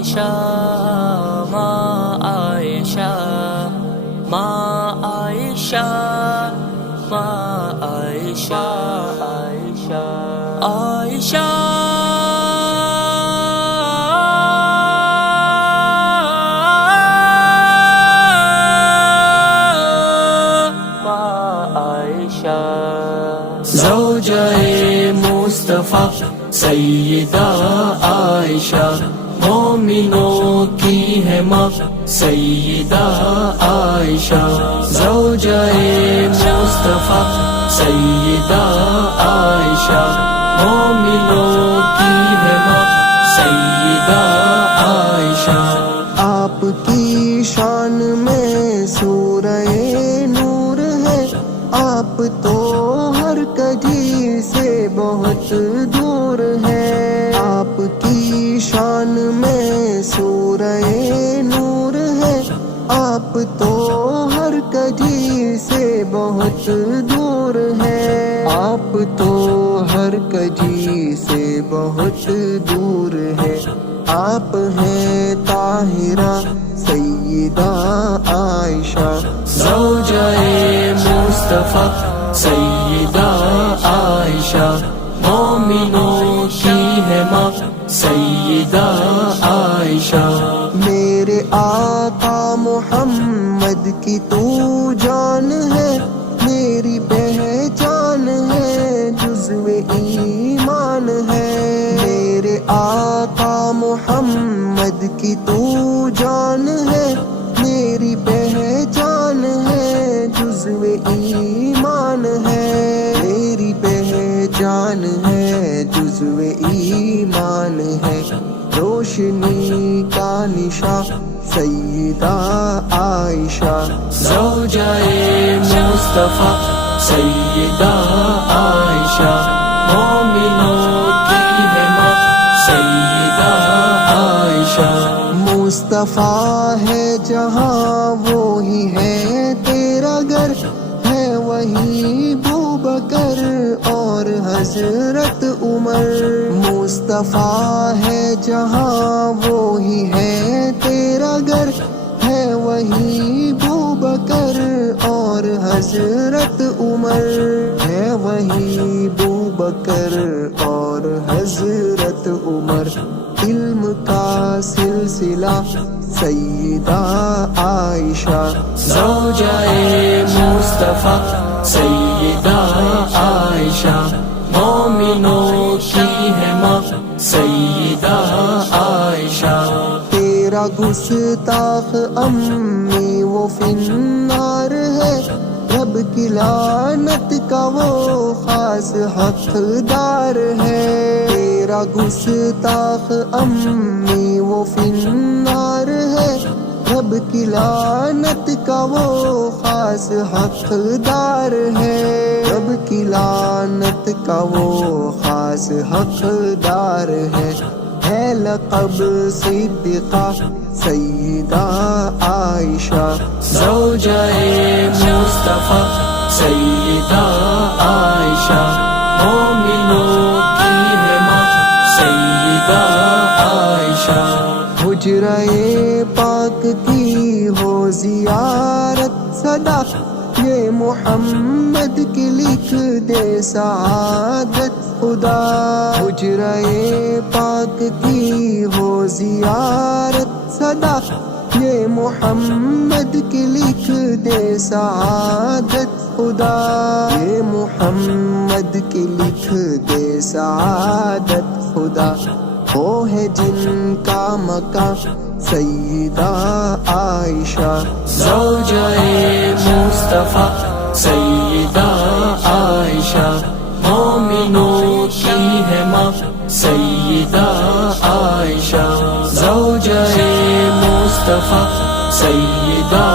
عائشہ ماں عائشہ ماں عائشہ ماں عائشہ عائشہ عائشہ زوجہ مصطفیٰ سیدہ عائشہ مومنوں کی ہے ماں سیدہ عائشہ زوجہ مصطفیٰ سیدہ عائشہ مومنوں کی ہے ماں سیدہ عائشہ آپ کی شان میں سورہ نور ہے آپ تو ہر کجی سے بہت دور ہے آپ کی شان میں سورہ نور ہے آپ تو ہر کجی سے بہت دور ہے آپ تو ہر کجی سے بہت دور ہے آپ ہیں طاہرہ سیدہ عائشہ زوجہ مصطفیٰ سیدہ عائشہ مومنوں کی ہے ماں سیدہ عائشہ میرے آقا محمد کی تو جان ہے میری پہچان ہے جزو ایمان ہے میرے آقا محمد کی تو جان ہے میری پہچان ہے جزو ایمان ہے میری پہچان ہے جزو ایمان ہے روشنی کا نشاں سیدہ عائشہ زوجہ مصطفیٰ سیدہ عائشہ مومنوں کی ہے ماں سیدہ عائشہ مصطفیٰ ہے جہاں وہی ہے تیرا گھر ہے وہی ابوبکر اور حضرت عمر مصطفیٰ ہے جہاں وہی ہے تیرا گھر ہے وہی ابوبکر اور حضرت عمر ہے وہی ابوبکر اور حضرت عمر علم کا سلسلہ سیدہ عائشہ زوجہ مصطفیٰ سیدہ عائشہ مومنوں کی ہے ماں سیدہ عائشہ تیرا گستاخ امی وہ فنار ہے رب کی لعنت کا وہ خاص حقدار ہے تیرا گستاخ امی وہ فنار ہے رب کی لعنت کا وہ خاص حقدار ہے رب کی لعنت کا وہ خاص حقدار ہے لقب صدیقہ سیدہ عائشہ زوجہ مصطفیٰ سیدہ عائشہ مومنوں کی ہے ماں سیدہ عائشہ حجرہ پاک کی ہو زیارت صدا یہ محمد کی لکھ دے سعادت خدا حجرہ پاک کی ہو زیارت صدا یہ محمد کی لکھ دے سعادت خدا یہ محمد کی لکھ دے سعادت خدا وہ ہے جن کا مقام سیدہ عائشہ زوجہ مصطفیٰ سیدہ عائشہ مومنوں کی ہے ماں سیدہ عائشہ زوجہ مصطفیٰ سیدہ